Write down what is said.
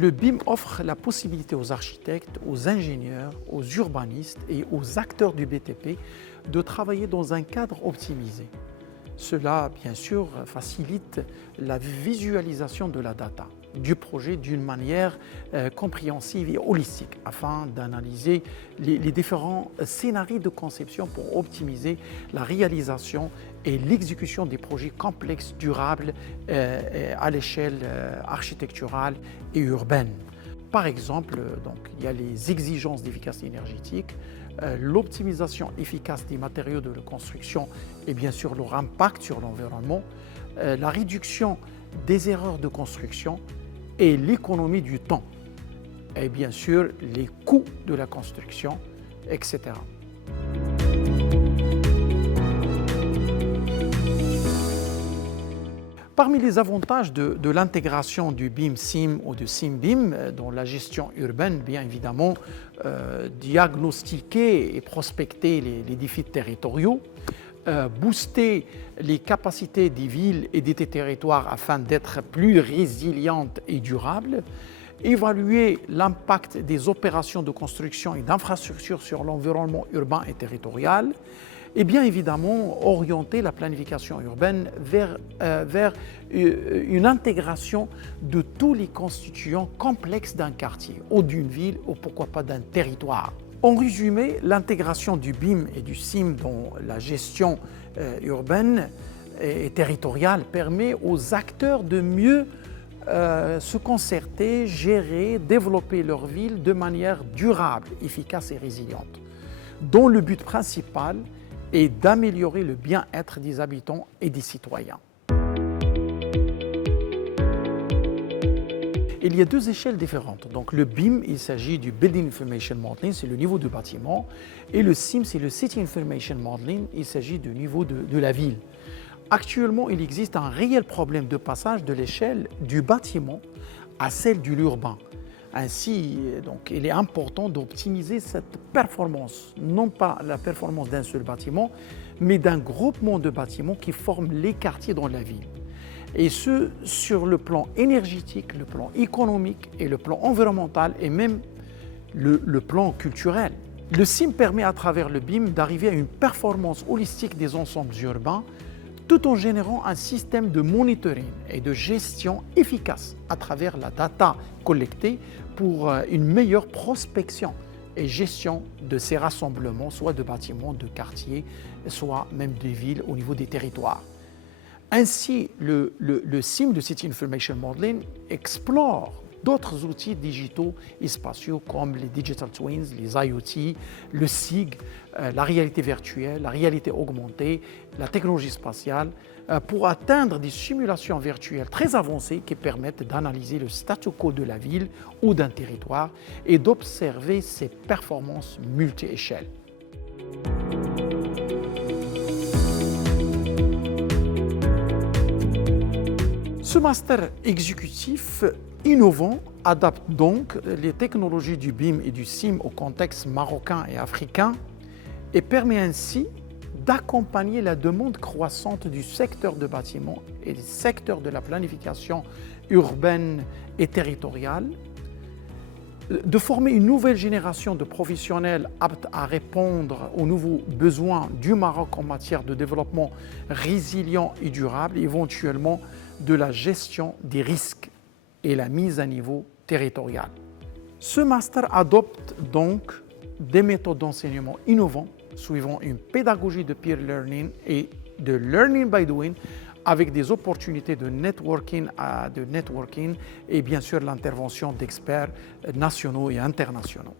Le BIM offre la possibilité aux architectes, aux ingénieurs, aux urbanistes et aux acteurs du BTP de travailler dans un cadre optimisé. Cela, bien sûr, facilite la visualisation de la data du projet d'une manière compréhensive et holistique afin d'analyser les différents scénarios de conception pour optimiser la réalisation et l'exécution des projets complexes, durables à l'échelle architecturale et urbaine. Par exemple, il y a les exigences d'efficacité énergétique, l'optimisation efficace des matériaux de la construction et bien sûr leur impact sur l'environnement, la réduction des erreurs de construction et l'économie du temps, et bien sûr les coûts de la construction, etc. Parmi les avantages de l'intégration du BIM-SIM ou de SIM-BIM dans la gestion urbaine, bien évidemment, diagnostiquer et prospecter les défis territoriaux, booster les capacités des villes et des territoires afin d'être plus résilientes et durables, évaluer l'impact des opérations de construction et d'infrastructures sur l'environnement urbain et territorial, et bien évidemment orienter la planification urbaine vers une intégration de tous les constituants complexes d'un quartier ou d'une ville ou pourquoi pas d'un territoire. En résumé, l'intégration du BIM et du SIM dans la gestion urbaine et territoriale permet aux acteurs de mieux se concerter, gérer, développer leur ville de manière durable, efficace et résiliente, dont le but principal est d'améliorer le bien-être des habitants et des citoyens. Il y a deux échelles différentes. Donc le BIM, il s'agit du Building Information Modeling, c'est le niveau du bâtiment, et le SIM, c'est le City Information Modeling, il s'agit du niveau de la ville. Actuellement, il existe un réel problème de passage de l'échelle du bâtiment à celle de l'urbain. Ainsi, il est important d'optimiser cette performance, non pas la performance d'un seul bâtiment, mais d'un groupement de bâtiments qui forment les quartiers dans la ville. Et ce, sur le plan énergétique, le plan économique et le plan environnemental et même le plan culturel. Le SIM permet à travers le BIM d'arriver à une performance holistique des ensembles urbains tout en générant un système de monitoring et de gestion efficace à travers la data collectée pour une meilleure prospection et gestion de ces rassemblements, soit de bâtiments, de quartiers, soit même des villes au niveau des territoires. Ainsi, le SIM de City Information Modeling explore d'autres outils digitaux et spatiaux comme les Digital Twins, les IoT, le SIG, la réalité virtuelle, la réalité augmentée, la technologie spatiale, pour atteindre des simulations virtuelles très avancées qui permettent d'analyser le statu quo de la ville ou d'un territoire et d'observer ses performances multi-échelles. Ce master exécutif innovant adapte donc les technologies du BIM et du SIM au contexte marocain et africain et permet ainsi d'accompagner la demande croissante du secteur de bâtiment et du secteur de la planification urbaine et territoriale, de former une nouvelle génération de professionnels aptes à répondre aux nouveaux besoins du Maroc en matière de développement résilient et durable, et éventuellement de la gestion des risques et la mise à niveau territorial. Ce master adopte donc des méthodes d'enseignement innovantes, suivant une pédagogie de peer learning et de learning by doing, avec des opportunités de networking et bien sûr l'intervention d'experts nationaux et internationaux.